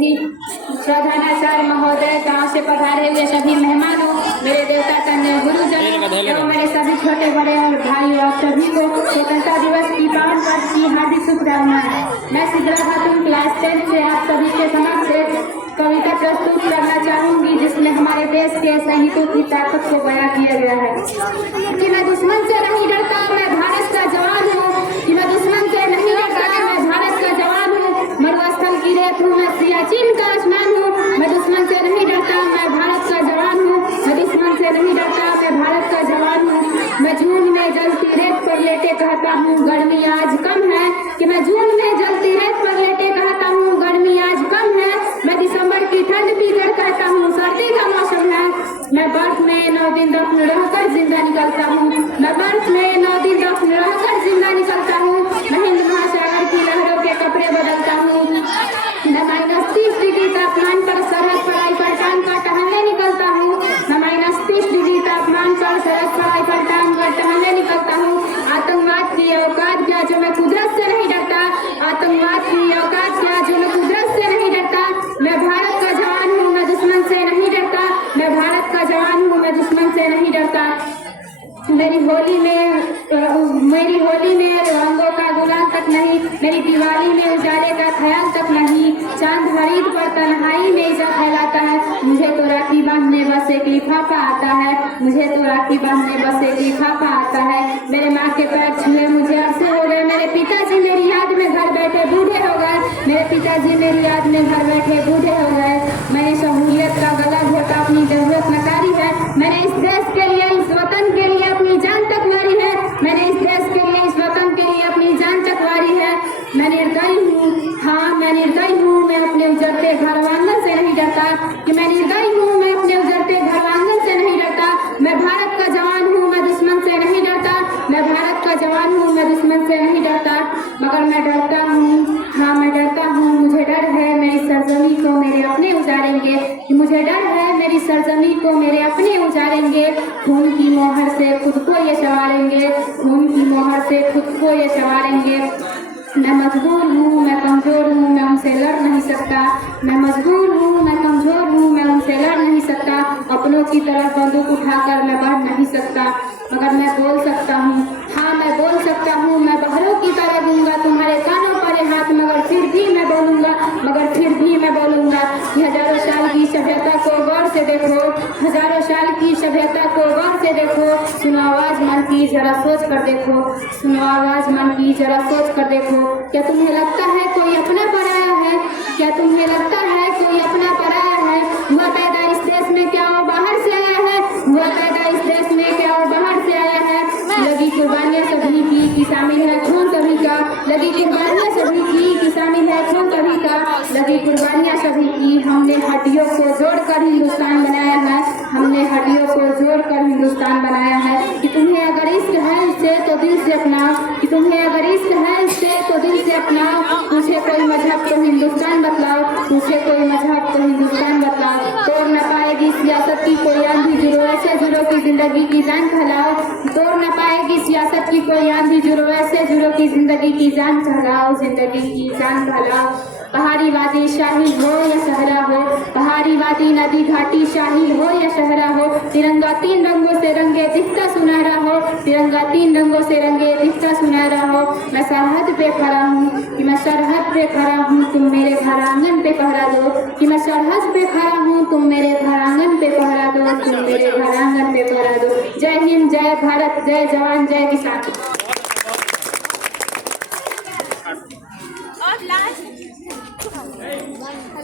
ही प्रधानाचार्य महोदय, गांव से पधारे हुए सभी मेहमानों, मेरे देवता कन्या गुरुजन एवं मेरे सभी छोटे बड़े और भाई और सभी को स्वतंत्रता दिवस की पावन पर्व की हार्दिक शुभकामनाएं। मैं शीतला खातून क्लास 10 से आप सभी के समक्ष एक कविता प्रस्तुत करना चाहूंगी, जिसमें हमारे देश के सैनिकों की ताकत को बयां किया गया है। कि मैं दुश्मन से नहीं डरता, मैं भारत का जवान हूँ। कि मैं दुश्मन से नहीं डरता, मैं भारत का जवान हूँ। मरुस्थल की रेत हूँ, मैं सियाचिन का आसमान हूँ। मैं दुश्मन से नहीं डरता, मैं भारत का जवान हूँ। मैं दुश्मन से नहीं डरता, मैं भारत का जवान हूँ। मैं जून में जलती रेत पर लेटे कहता हूँ गर्मी आज कम है। कि मैं जून में जलती रेत पर लेटे कहता हूँ गर्मी आज कम है। मैं दिसंबर की ठंड पी कर कहता हूँ सर्दी का मौसम है। मैं बर्फ में 9 दिन दफन रहकर जिंदा निकलता हूँ। मैं बर्फ में 9 दिन दफन रहकर जिंदा निकलता हूँ। मैं हिंद महासागर की लहरों के कपड़े बदलता हूँ। मैं -30 डिग्री तापमान पर सरहद पर आईफल टांग कर टहलने निकलता हूँ। मैं -30 डिग्री तापमान पर सरहद पर आईफल टांग कर टहलने निकलता हूँ। आतंकवाद की औकात क्या जो मैं कुदरत से नहीं डरता। आतंकवाद की औकात क्या जो मैं कुदरत से नहीं डरता। मैं भारत का जवान हूँ, मैं दुश्मन से नहीं डरता। मैं भारत का जवान हूँ, मैं दुश्मन से नहीं डरता। मेरी होली में रंगों का गुलाल तक नहीं। मेरी दिवाली में उजाले का ख्याल तक नहीं। चांद खरीद पर तन्हाई में इज़्ज़त फैलाता है। मुझे तो राखी बांधने बस एक लिफाफा आता है। मुझे तो राखी बांधने बस एक लिफाफा आता है। मेरे माँ के पैर छुए मुझे अरसे हो गए। मेरे पिताजी मेरी याद में घर बैठे बूढ़े हो गए। मेरे पिताजी मेरी याद में घर बैठे बूढ़े हो गए। मैंने सहूलियत का गला घोटा अपनी जरूरत नकारी है। मैंने इस देश के लिए, इस वतन के लिए अपनी जान तक मारी है। मैंने इस देश के लिए, इस वतन के लिए अपनी जान तक मारी है। मैं निर्दयी हूँ, हाँ मैं निर्दयी हूँ। मैं अपने उजड़ते घर आंगन से नहीं डरता। कि मैं निर्दयी हूँ, मैं अपने उजड़ते घर आंगन से नहीं डरता। मैं भारत का जवान हूँ, मैं दुश्मन से नहीं डरता। मैं भारत का जवान हूँ, मैं दुश्मन से नहीं डरता। मगर मैं डरता हूँ, हाँ मैं डरता हूँ। मुझे डर है मेरी सरजमी को मेरे अपने उजाड़ेंगे। मुझे डर है मेरी सरजमी को मेरे अपने उजाड़ेंगे। खून की मोहर से खुद को ये संवारेंगे। खून की मोहर से खुद को ये संवारेंगे। मैं मजबूर हूँ, मैं कमजोर हूँ, मैं उनसे लड़ नहीं सकता। मैं मजबूर हूँ, मैं कमजोर हूँ, मैं उनसे लड़ नहीं सकता। अपनों की तरफ बंदूक उठाकर मैं बढ़ नहीं सकता। मगर मैं बोल सकता हूँ, हाँ मैं बोल सकता हूँ। मैं बहरों की तरह दूंगा तुम्हारे कानों पर हाथ। मगर फिर भी मैं बोलूँगा, मगर फिर भी मैं बोलूँगा। हजारों साल की सभ्यता को गौर से देखो। हजारों साल की सभ्यता को गौर से देखो। सुनो आवाज मन की जरा सोच कर देखो। सुनो आवाज मन की जरा सोच कर देखो। क्या तुम्हें लगता है कोई अपना पराया है? क्या तुम्हें लगता है कोई अपना पराया है? हुआ पैदा इस देश में क्या वो बाहर से आया है? हुआ पैदा इस देश में क्या वो बाहर से आया है? लगी कुर्बानियां सभी की कि शामिल है खून सभी का। लगी कुर्बानियां सभी की कि शामिल है खून सभी का। लगी कुर्बानियां सभी की। हमने हड्डियों को जोड़कर हिंदुस्तान बनाया है। हमने हड्डियों को जोड़कर हिंदुस्तान बनाया है। कि तुम्हें अगर इश्क है इससे तो दिल से अपनाओ। कि तुम्हें अगर इश्क है इससे तो दिल से अपनाओ। पूछे कोई मजहब तो हिंदुस्तान बतलाओ। पूछे कोई मजहब तो हिंदुस्तान बतलाओ। तोड़ न पाएगी सियासत की कोई आंधी जुड़ो ऐसे जुड़ो की जिंदगी की जान फैलाओ। तोड़ न पाएगी सियासत की कोई आंधी जुड़ो ऐसे जुड़ो की जिंदगी की जान फैलाओ। जिंदगी की जान फैलाओ। पहाड़ी वादी शाही हो या सहरा हो। पहाड़ी वादी नदी घाटी शाही हो या सहरा हो। तिरंगा 3 रंगों से रंगे दिखता सुनहरा हो। तिरंगा 3 रंगों से रंगे दिखता सुनहरा हो। मैं सरहद पे खड़ा हूँ, कि मैं सरहद पे खड़ा हूँ, तुम मेरे घर आंगन पे पहरा दो। कि मैं सरहद पे खड़ा हूँ, तुम मेरे घर आंगन पे पहरा दो। तुम मेरे घर आंगन पे पहरा दो। जय हिंद, जय भारत, जय जवान, जय किसान।